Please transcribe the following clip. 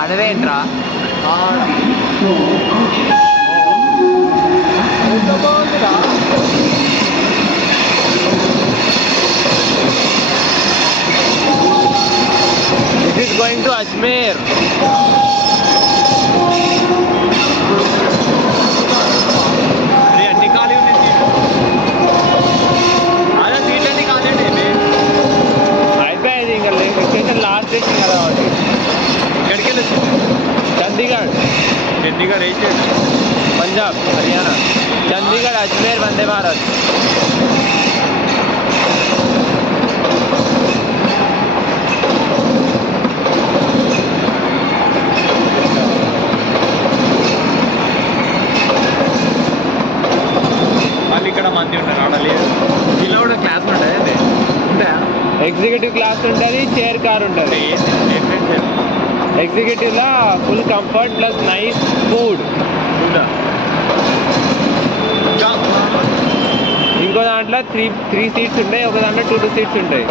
అడవేంట్రా This is going to Ajmer. अरे अन्नी काली उन्हें सीट आजा सीट अन्नी काली है ने అయిపోయింది ఇంకా స్టేషన్ లాస్ట్ స్టేషన్ కదా ఒకటి ఎక్కడికి వెళ్ళొచ్చు చండీగఢ్ చండీగఢ్ ఏ స్టేట్ పంజాబ్ హర్యానా చండీగఢ్ అజ్మేర్ వందే భారత్ వాళ్ళు ఇక్కడ మంది ఉన్నారు ఆడ లేదు ఇలా కూడా క్లాస్ ఉంటాయా ఉంటాయా ఎగ్జిక్యూటివ్ క్లాస్ ఉంటుంది చైర్ కార్ ఉంటుంది ఎగ్జిక్యూటివ్ లా full comfort plus nice food ఇంకో దాంట్లో త్రీ సీట్స్ ఉంటాయి ఒక దాంట్లో 2 సీట్స్ ఉంటాయి